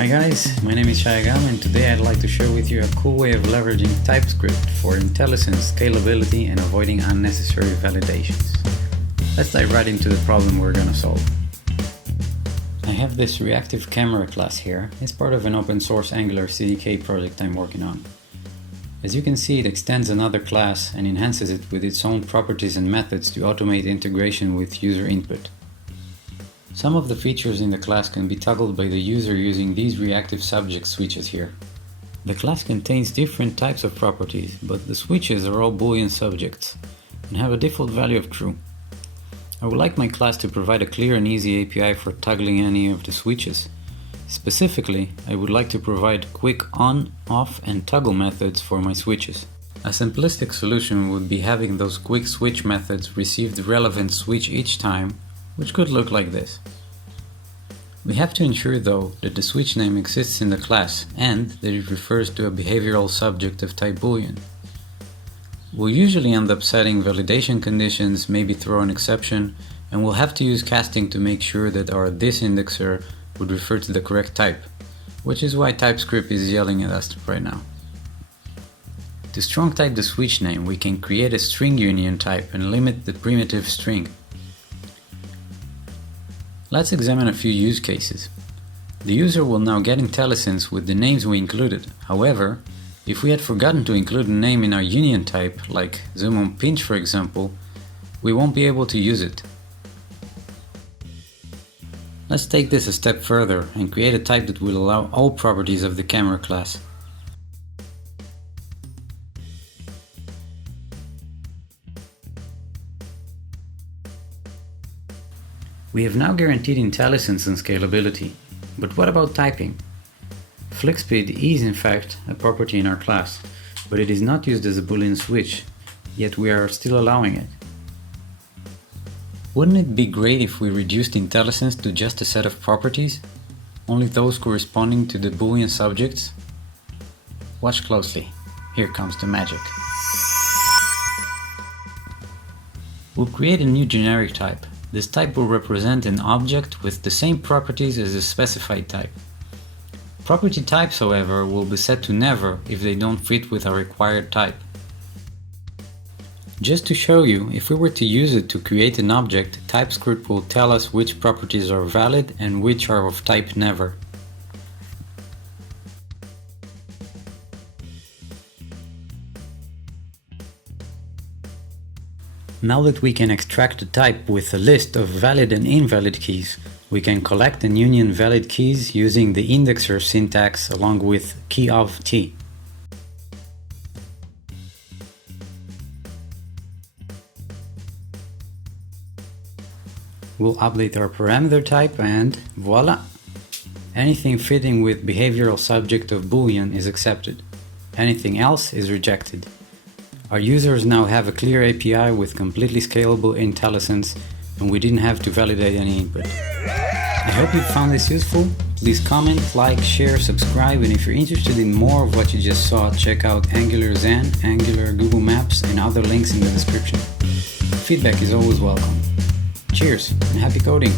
Hi guys, my name is Agam and today I'd like to share with you a cool way of leveraging TypeScript for IntelliSense scalability and avoiding unnecessary validations. Let's dive right into the problem we're gonna solve. I have this reactive camera class here. It's part of an open source angular-cdk project I'm working on. As you can see, it extends another class and enhances it with its own properties and methods to automate integration with user input. Some of the features in the class can be toggled by the user using these reactive subject switches here. The class contains different types of properties, but the switches are all Boolean subjects and have a default value of true. I would like my class to provide a clear and easy API for toggling any of the switches. Specifically, I would like to provide quick on, off, and toggle methods for my switches. A simplistic solution would be having those quick switch methods receive the relevant switch each time, which could look like this. We have to ensure though that the switch name exists in the class and that it refers to a behavioral subject of type Boolean. We'll usually end up setting validation conditions, maybe throw an exception, and we'll have to use casting to make sure that our this indexer would refer to the correct type, which is why TypeScript is yelling at us right now. To strong type the switch name, we can create a string union type and limit the primitive string. Let's examine a few use cases. The user will now get IntelliSense with the names we included. However, if we had forgotten to include a name in our union type, like zoom on pinch for example, we won't be able to use it. Let's take this a step further and create a type that will allow all properties of the camera class. We have now guaranteed IntelliSense and scalability, but what about typing? Flick speed is in fact a property in our class, but it is not used as a Boolean switch, yet we are still allowing it. Wouldn't it be great if we reduced IntelliSense to just a set of properties, only those corresponding to the Boolean subjects? Watch closely, here comes the magic. We'll create a new generic type. This type will represent an object with the same properties as the specified type. Property types, however, will be set to never if they don't fit with our required type. Just to show you, if we were to use it to create an object, TypeScript will tell us which properties are valid and which are of type never. Now that we can extract a type with a list of valid and invalid keys, we can collect and union valid keys using the indexer syntax along with key of t. We'll update our parameter type and voila! Anything fitting with behavioral subject of Boolean is accepted. Anything else is rejected. Our users now have a clear API with completely scalable IntelliSense, and we didn't have to validate any input. I hope you found this useful. Please comment, like, share, subscribe, and if you're interested in more of what you just saw, check out Angular Zen, Angular Google Maps, and other links in the description. Feedback is always welcome. Cheers and happy coding!